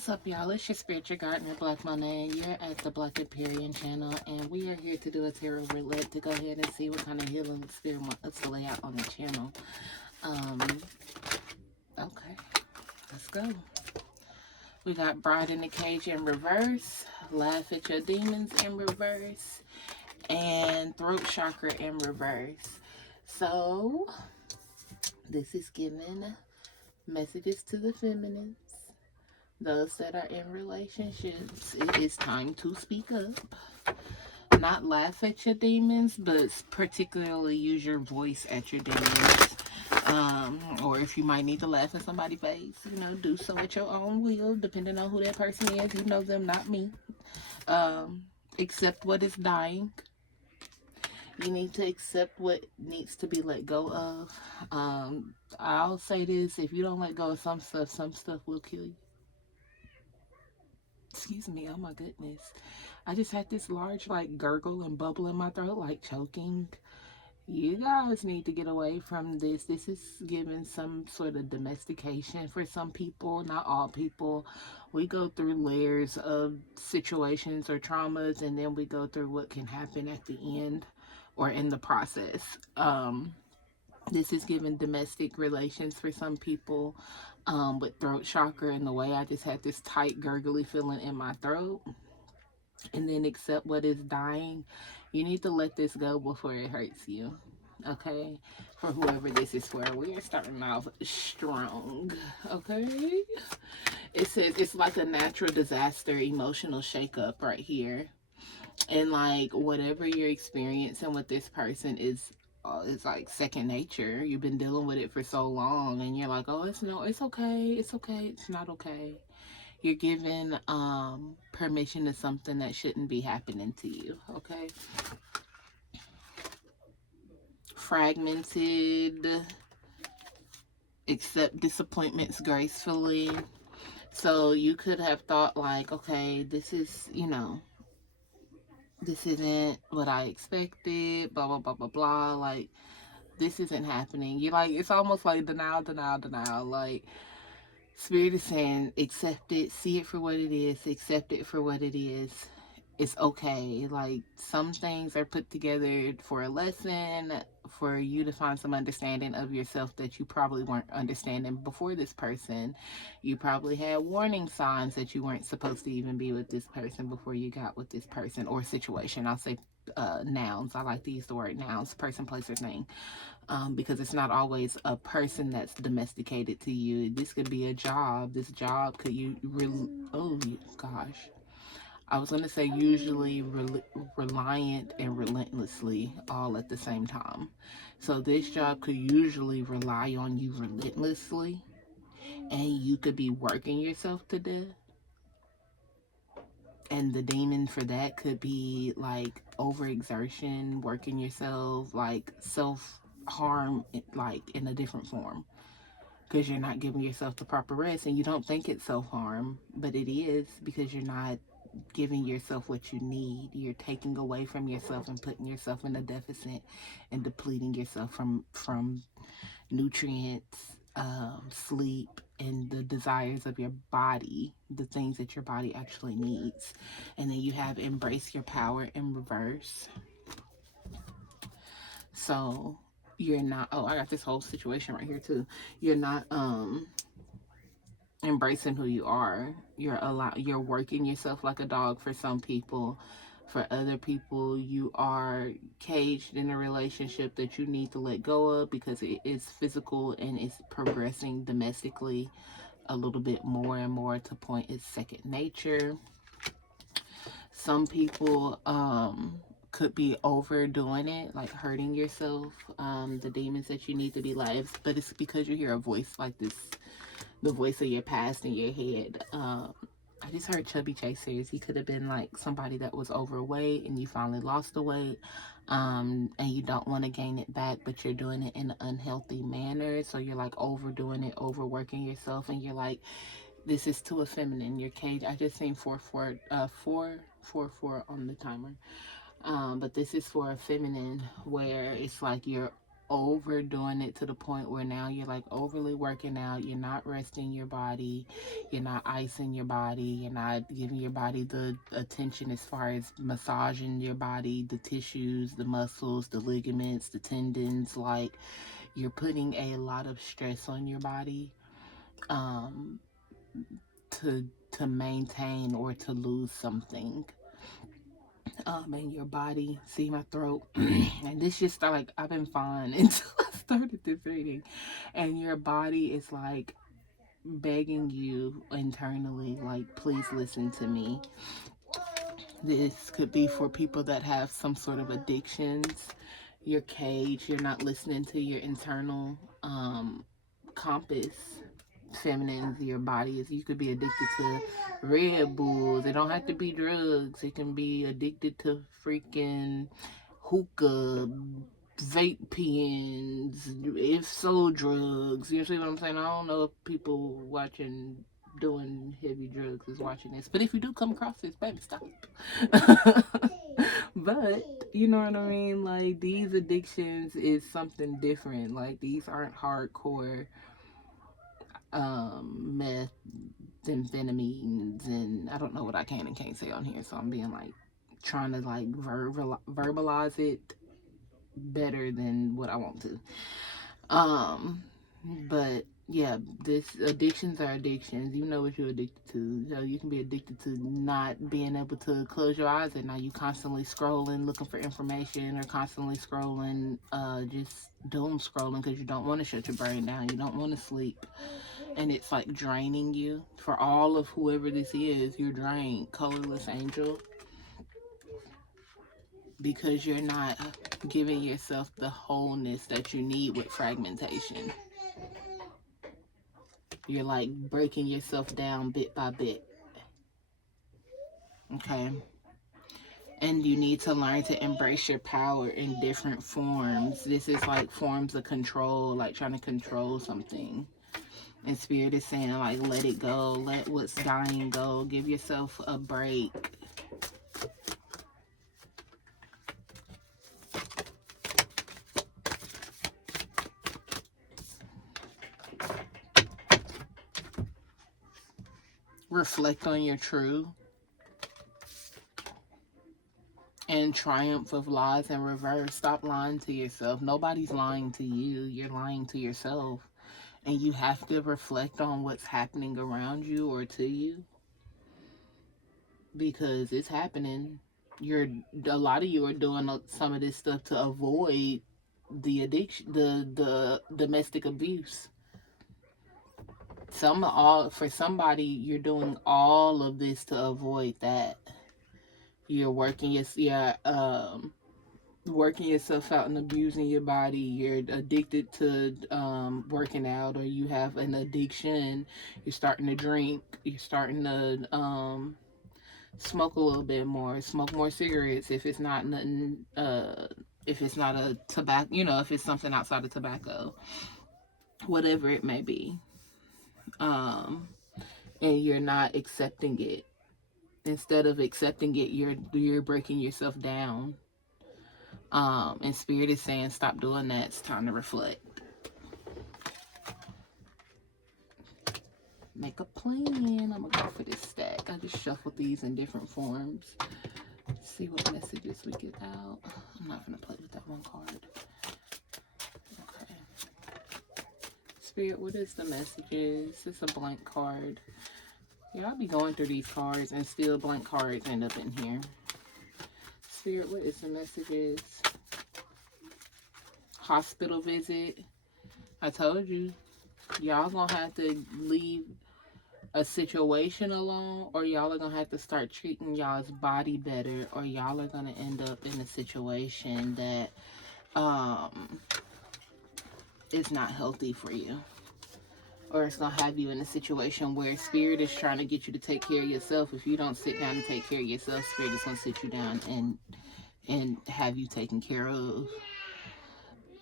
What's up, y'all? It's your spiritual gardener, Black Monet, and you're at the Black Empyrean channel, and we are here to do a tarot roulette to go ahead and see what kind of healing the spirit wants us to lay out on the channel. Okay, let's go. We got Bride in the Cage in reverse, Laugh at Your Demons in reverse, and Throat Chakra in reverse. So, this is giving messages to the feminines. Those that are in relationships, it is time to speak up. Not laugh at your demons, but particularly use your voice at your demons. Or if you might need to laugh in somebody's face, do so at your own will, depending on who that person is. You know them, not me. Accept what is dying. You need to accept what needs to be let go of. I'll say this: if you don't let go of some stuff will kill you. Excuse me, oh my goodness. I just had this large gurgle and bubble in my throat, like choking. You guys need to get away from this. This is giving some sort of domestication for some people, not all people. We go through layers of situations or traumas, and then we go through what can happen at the end or in the process. This is giving domestic relations for some people with throat chakra and the way I just had this tight gurgly feeling in my throat. And then accept what is dying. You need to let this go before it hurts you. Okay? For whoever this is for. We are starting off strong. Okay? It says it's like a natural disaster, emotional shakeup right here. And whatever you're experiencing with this person is it's like second nature. You've been dealing with it for so long, and you're like, oh, it's okay, it's not okay. You're giving permission to something that shouldn't be happening to you. Okay, fragmented. Accept disappointments gracefully. So you could have thought okay, this is this isn't what I expected, blah, blah, blah, blah, blah. This isn't happening. You're it's almost like denial. Spirit is saying, accept it, see it for what it is, accept it for what it is. It's okay. Some things are put together for a lesson, for you to find some understanding of yourself that you probably weren't understanding before this person. You probably had warning signs that you weren't supposed to even be with this person before you got with this person or situation. I'll say nouns. I like to use the word nouns, person, place, or thing. Because it's not always a person that's domesticated to you. This could be a job. This job could oh gosh. I was going to say usually reliant and relentlessly all at the same time. So this job could usually rely on you relentlessly, and you could be working yourself to death. And the demon for that could be overexertion, working yourself, self-harm, in a different form. Because you're not giving yourself the proper rest, and you don't think it's self-harm, but it is, because you're not giving yourself what you need. You're taking away from yourself and putting yourself in a deficit and depleting yourself from nutrients, sleep, and the desires of your body, the things that your body actually needs. And then you have embrace your power in reverse. So you're not, oh, I got this whole situation right here too. You're not embracing who you are. You're working yourself like a dog for some people. For other people, you are caged in a relationship that you need to let go of because it is physical and it's progressing domestically a little bit more and more to point it's second nature. Some people could be overdoing it, hurting yourself. The demons that you need to be but it's because you hear a voice like this, the voice of your past in your head. I just heard chubby chasers. He could have been somebody that was overweight and you finally lost the weight, and you don't want to gain it back, but you're doing it in an unhealthy manner. So you're overdoing it, overworking yourself, and you're this is too feminine. Your cage. I just seen 4 on the timer. But this is for a feminine, where it's you're overdoing it to the point where now you're like overly working out, you're not resting your body, you're not icing your body, you're not giving your body the attention as far as massaging your body, the tissues, the muscles, the ligaments, the tendons. Like, you're putting a lot of stress on your body um to maintain or to lose something in your body. See my throat. And this just started, like, I've been fine until I started this reading. And your body is like begging you internally, like, please listen to me. This could be for people that have some sort of addictions. Your cage, you're not listening to your internal compass. Feminine, your body is, you could be addicted to Red Bulls. It don't have to be drugs. It can be addicted to freaking hookah, vape pens, if so drugs. You see what I'm saying? I don't know if people watching doing heavy drugs is watching this, but if you do come across this, baby, stop. But you know what I mean? Like, these addictions is something different. Like, these aren't hardcore methamphetamines, and I don't know what I can and can't say on here, so I'm being like trying to like verbalize it better than what I want to. But yeah, this addictions are addictions. You know what you're addicted to. So you can be addicted to not being able to close your eyes at night. You constantly scrolling, looking for information, or constantly scrolling, just doom scrolling because you don't want to shut your brain down. You don't want to sleep. And it's like draining you. For all of whoever this is, you're drained. Colorless angel. Because you're not giving yourself the wholeness that you need with fragmentation. You're like breaking yourself down bit by bit. Okay? And you need to learn to embrace your power in different forms. This is like forms of control, like trying to control something. And Spirit is saying, like, let it go. Let what's dying go. Give yourself a break. Reflect on your truth. And triumph of lies and reverse. Stop lying to yourself. Nobody's lying to you. You're lying to yourself. And you have to reflect on what's happening around you or to you. Because it's happening. A lot of you are doing some of this stuff to avoid the addiction, the domestic abuse. For somebody, you're doing all of this to avoid that. You're working working yourself out and abusing your body. You're addicted to working out, or you have an addiction. You're starting to drink. You're starting to smoke a little bit more. Smoke more cigarettes if it's not nothing. If it's not a tobacco, if it's something outside of tobacco, whatever it may be. And you're not accepting it. Instead of accepting it, you're breaking yourself down. And Spirit is saying, stop doing that. It's time to reflect. Make a plan. I'm gonna go for this stack. I just shuffled these in different forms. See what messages we get out. I'm not gonna play with that one card. Okay. Spirit, what is the messages? It's a blank card. Yeah, I'll be going through these cards and still blank cards end up in here. Spirit, what is the messages? Hospital visit. I told you. Y'all gonna have to leave a situation alone, or y'all are gonna have to start treating y'all's body better, or y'all are gonna end up in a situation that is not healthy for you. Or it's gonna have you in a situation where Spirit is trying to get you to take care of yourself. If you don't sit down and take care of yourself, Spirit is gonna sit you down and have you taken care of.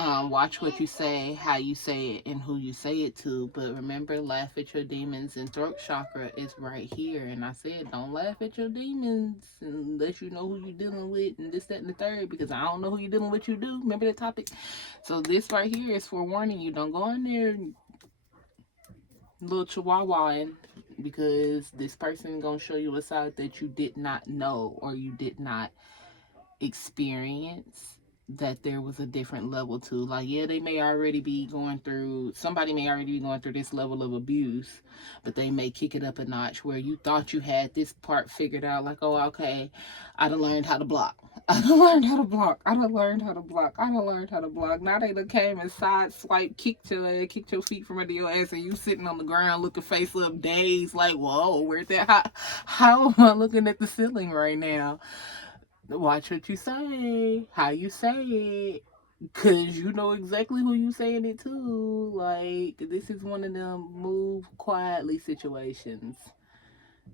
Watch what you say, how you say it, and who you say it to. But remember, laugh at your demons, and throat chakra is right here. And I said, don't laugh at your demons unless you know who you're dealing with, and this, that, and the third, because I don't know who you're dealing with, you do. Remember that topic? So this right here is forewarning you. Don't go in there little chihuahuaing, because this person gonna show you a side that you did not know or you did not experience, that there was a different level to. Like, yeah, they may already be going through, somebody may already be going through this level of abuse, but they may kick it up a notch where you thought you had this part figured out. Like, oh, okay, I done learned how to block. I done learned how to block. I done learned how to block. I done learned how to block. Now they done came and side swipe, kicked your ass, kicked your feet from under your ass, and you sitting on the ground looking face up, dazed, like, whoa, where'd that, how am I looking at the ceiling right now? Watch what you say, how you say it, because you know exactly who you saying it to. Like, this is one of them move quietly situations.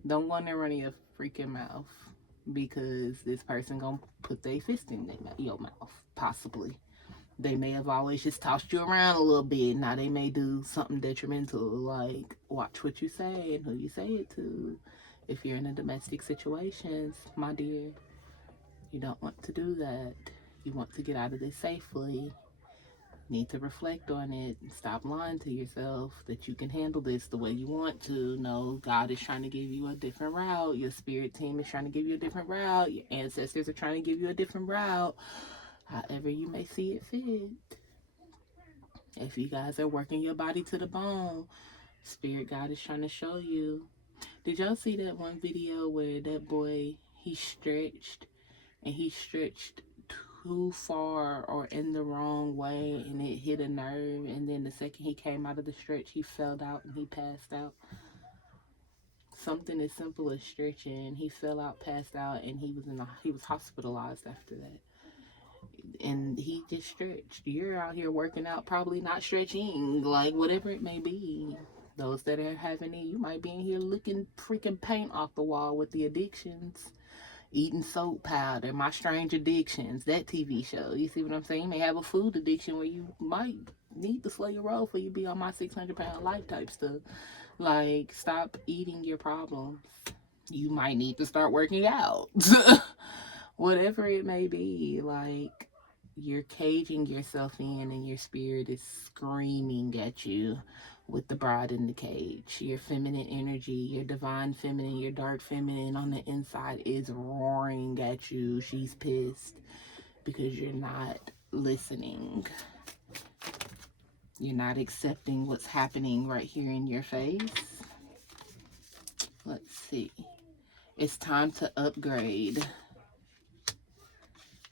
Don't go in there running your freaking mouth, because this person gonna put their fist in your mouth, possibly. They may have always just tossed you around a little bit. Now they may do something detrimental. Like, watch what you say and who you say it to. If you're in a domestic situation, my dear, you don't want to do that. You want to get out of this safely. Need to reflect on it and stop lying to yourself that you can handle this the way you want to. No, God is trying to give you a different route. Your spirit team is trying to give you a different route. Your ancestors are trying to give you a different route. However you may see it fit. If you guys are working your body to the bone, Spirit God is trying to show you. Did y'all see that one video where that boy, he stretched too far or in the wrong way, and it hit a nerve, and then the second he came out of the stretch, he fell out and he passed out? Something as simple as stretching, he fell out, passed out, and he was hospitalized after that. And he just stretched. You're out here working out, probably not stretching, like whatever it may be. Those that are having it, you might be in here licking freaking paint off the wall with the addictions. Eating soap powder, My Strange Addictions, that TV show. You see what I'm saying? You may have a food addiction where you might need to slow your roll for you be on my 600-pound life type stuff. Like, stop eating your problems. You might need to start working out. Whatever it may be, like, you're caging yourself in and your spirit is screaming at you with the bride in the cage. Your feminine energy, your divine feminine, your dark feminine on the inside is roaring at you. She's pissed because you're not listening. You're not accepting what's happening right here in your face. Let's see. It's time to upgrade.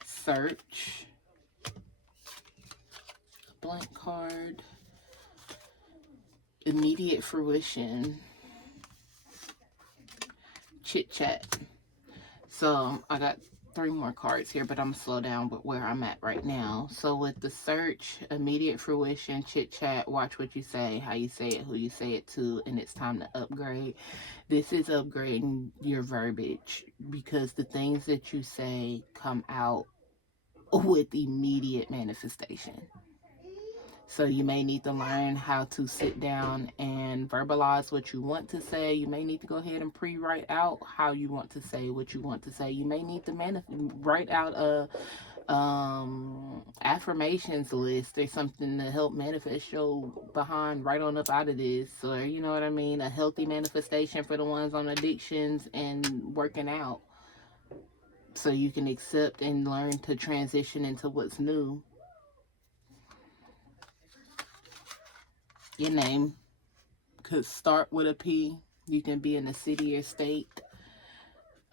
Search. Blank card. Immediate fruition. Chit chat. So I got 3 more cards here, but I'm gonna slow down with where I'm at right now. So with the search, immediate fruition, chit chat, watch what you say, how you say it, who you say it to, and it's time to upgrade. This is upgrading your verbiage, because the things that you say come out with immediate manifestation. So you may need to learn how to sit down and verbalize what you want to say. You may need to go ahead and pre-write out how you want to say what you want to say. You may need to write out a affirmations list or something to help manifest your behind right on up out of this. Or, you know what I mean? A healthy manifestation for the ones on addictions and working out. So you can accept and learn to transition into what's new. Your name could start with a P. You can be in a city or state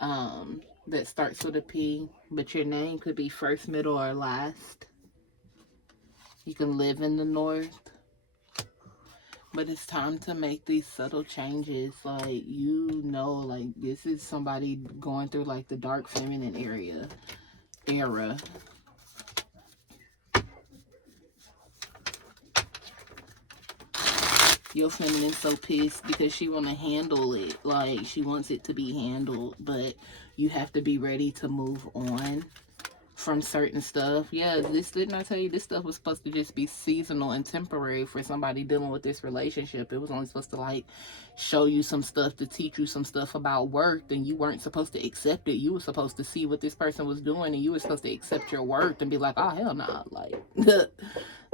that starts with a P, but your name could be first, middle, or last. You can live in the north, but it's time to make these subtle changes. Like, you know, like, this is somebody going through like the dark feminine era. Your feminine's so pissed because she want to handle it. Like, she wants it to be handled, but you have to be ready to move on from certain stuff. Yeah, this didn't I tell you this stuff was supposed to just be seasonal and temporary for somebody dealing with this relationship. It was only supposed to like show you some stuff to teach you some stuff about worth, and you weren't supposed to accept it. You were supposed to see what this person was doing, and you were supposed to accept your worth and be like, oh hell nah, like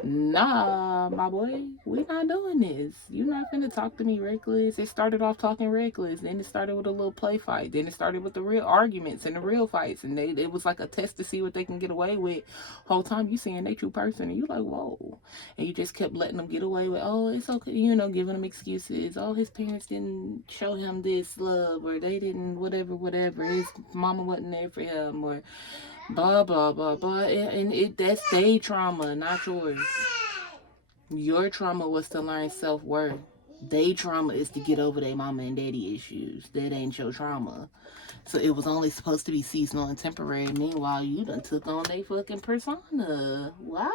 nah, my boy, we not doing this. You're not gonna talk to me reckless. It started off talking reckless, then it started with a little play fight, then it started with the real arguments and the real fights, and it was like a test to see what they can get away with. Whole time you seeing they true person, and you like, whoa, and you just kept letting them get away with, oh, it's okay, you know, giving them excuses. Oh, his parents didn't show him this love, or they didn't, whatever. His mama wasn't there for him, or blah blah blah blah, and that's their trauma, not yours. Your trauma was to learn self-worth. They trauma is to get over their mama and daddy issues. That ain't your trauma. So it was only supposed to be seasonal and temporary. Meanwhile, you done took on they fucking persona. What?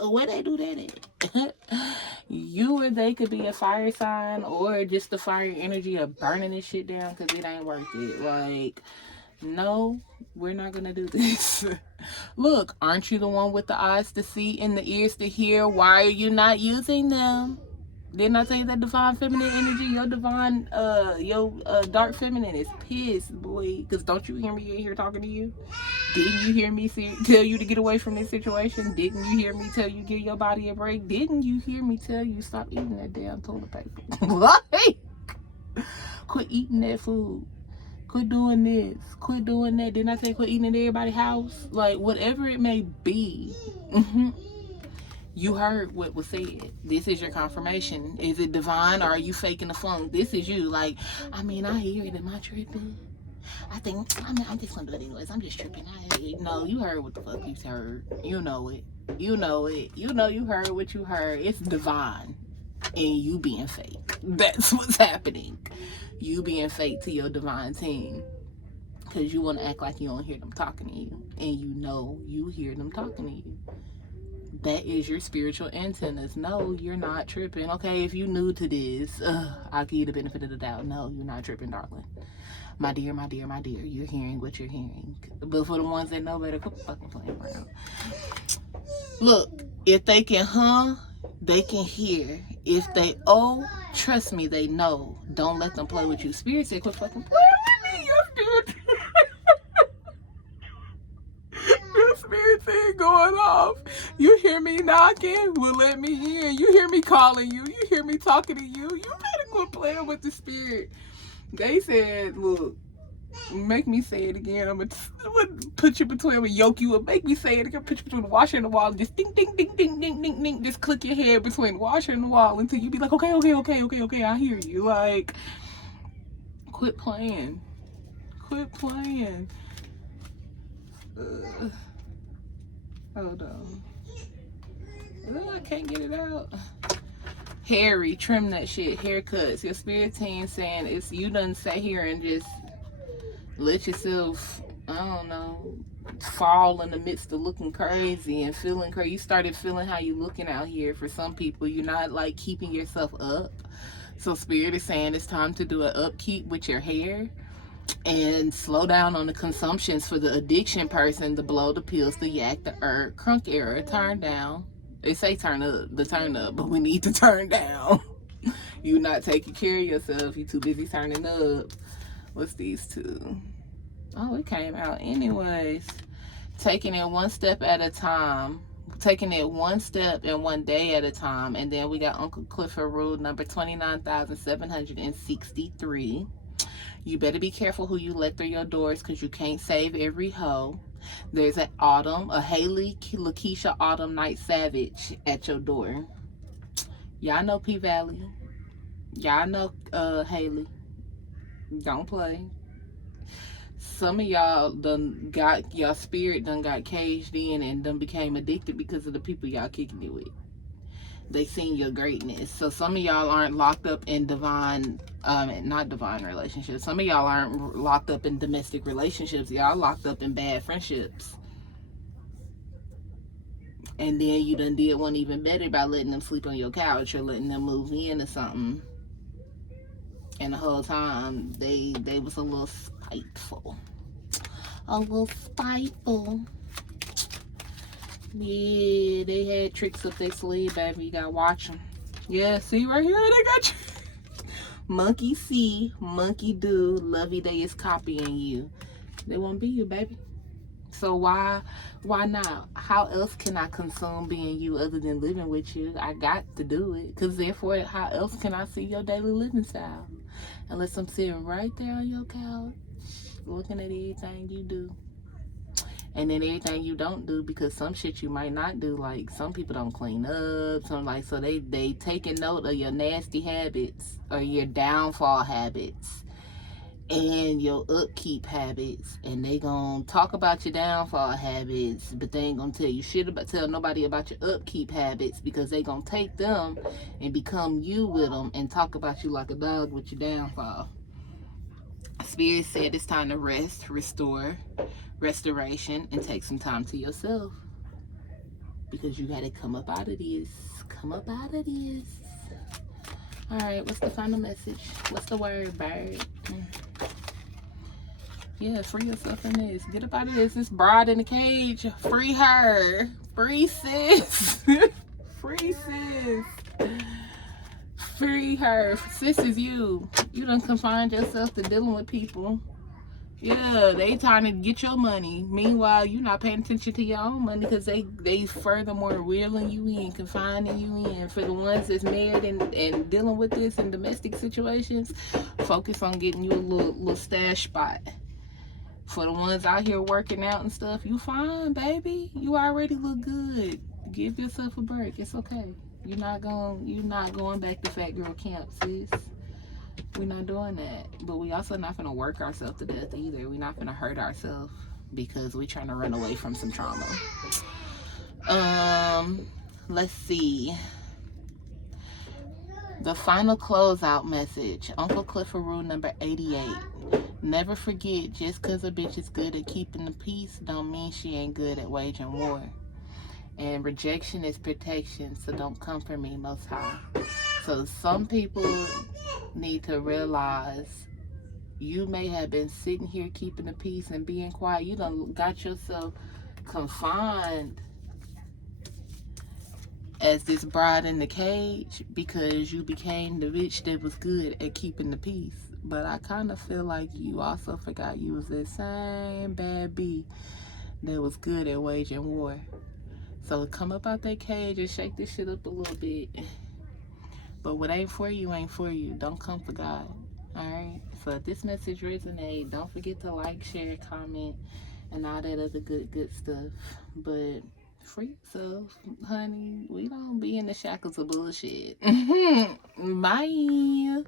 Where they do that at? You or they could be a fire sign, or just the fire energy of burning this shit down because it ain't worth it. Like, no, we're not gonna do this. Look, aren't you the one with the eyes to see and the ears to hear? Why are you not using them? Didn't I tell you that divine feminine energy, your divine, dark feminine is pissed, boy. Because don't you hear me in here talking to you? Didn't you hear me tell you to get away from this situation? Didn't you hear me tell you give your body a break? Didn't you hear me tell you stop eating that damn toilet paper? Like, quit eating that food. Quit doing this. Quit doing that. Didn't I say quit eating at everybody's house? Like, whatever it may be. You heard what was said. This is your confirmation. Is it divine, or are you faking the funk? This is you. Like, I mean, I hear it. Am I tripping? I'm just gonna do it anyways. I'm just tripping. No, you heard what the fuck you heard. You know it. You know it. You know you heard what you heard. It's divine. And you being fake. That's what's happening. You being fake to your divine team. Because you want to act like you don't hear them talking to you. And you know you hear them talking to you. That is your spiritual antennas. No, you're not tripping. Okay, if you new to this, I'll give you the benefit of the doubt. No, you're not tripping, darling. My dear, you're hearing what you're hearing. But for the ones that know better, quit fucking playing around. Look, if they can they can hear. If they trust me, they know. Don't let them play with you. Spirit said, quit fucking playing with me. Your spirit said going off. You hear me knocking? Well, let me in. You hear me calling you. You hear me talking to you. You better quit playing with the spirit. They said, look, make me say it again. I'm going to put you between, I'm going to yoke you up. Make me say it again. Put you between the washer and the wall. Just ding, ding, ding, ding, ding, ding, ding. Just click your head between the washer and the wall until you be like, okay, I hear you. Like, quit playing. Quit playing. Hold on. I can't get it out. Hairy, trim that shit. Haircuts. Your spirit team saying it's you done sit here and just let yourself, I don't know, fall in the midst of looking crazy and feeling crazy. You started feeling how you looking out here. For some people, you're not like keeping yourself up. So spirit is saying it's time to do an upkeep with your hair and slow down on the consumptions. For the addiction person, the blow, the pills, the yak, the herb, crunk error, turn down. They say turn up, but we need to turn down. You not taking care of yourself. You too busy turning up. What's these two? Oh, it came out anyways. Taking it one step at a time. Taking it one step and one day at a time. And then we got Uncle Clifford rule number 29,763. You better be careful who you let through your doors, because you can't save every hoe. There's a Haley Lakeisha Autumn Night Savage at your door. Y'all know P Valley. Y'all know Haley. Don't play. Some of y'all done got, y'all spirit done got caged in and done became addicted because of the people y'all kicking it with. They seen your greatness. So some of y'all aren't locked up in not divine relationships. Some of y'all aren't locked up in domestic relationships. Y'all locked up in bad friendships. And then you done did one even better by letting them sleep on your couch or letting them move in or something. And the whole time they was a little spiteful. A little spiteful. Yeah, they had tricks up their sleeve, baby. You gotta watch them. Yeah, see right here, they got you. Monkey see, monkey do, lovey they is copying you. They won't be you, baby. So why not? How else can I consume being you other than living with you? I got to do it. Because therefore, how else can I see your daily living style? Unless I'm sitting right there on your couch, looking at everything you do. And then everything you don't do, because some shit you might not do, like some people don't clean up, some like, so they taking note of your nasty habits or your downfall habits and your upkeep habits, and they gonna talk about your downfall habits, but they ain't gonna tell you shit about, tell nobody about your upkeep habits, because they gonna take them and become you with them and talk about you like a dog with your downfall. Spirit said it's time to rest, restore, restoration, and take some time to yourself, because you gotta come up out of this. Come up out of this. All right, what's the final message? What's the word, bird? Yeah, free yourself in this. Get up out of this. This bride in the cage. Free her. Free sis. Free sis. Free her. Sis is you. You done confined yourself to dealing with people. Yeah, they trying to get your money. Meanwhile, you not paying attention to your own money, because they furthermore reeling you in, confining you in. For the ones that's married and dealing with this in domestic situations, focus on getting you a little stash spot. For the ones out here working out and stuff, you fine, baby. You already look good. Give yourself a break. It's okay. You're not going back to fat girl camp, sis. We're not doing that. But we also not gonna work ourselves to death either. We're not gonna hurt ourselves because we're trying to run away from some trauma. Let's see. The final closeout message. Uncle Clifford rule number 88. Never forget, just because a bitch is good at keeping the peace don't mean she ain't good at waging war. And rejection is protection, so don't come for me, Most High. So some people need to realize you may have been sitting here keeping the peace and being quiet. You done got yourself confined as this bride in the cage because you became the bitch that was good at keeping the peace. But I kind of feel like you also forgot you was that same bad bee that was good at waging war. So come up out that cage and shake this shit up a little bit. But what ain't for you ain't for you. Don't come for God. Alright? So if this message resonates, don't forget to like, share, comment, and all that other good stuff. But free yourself, honey. We don't be in the shackles of bullshit. Bye.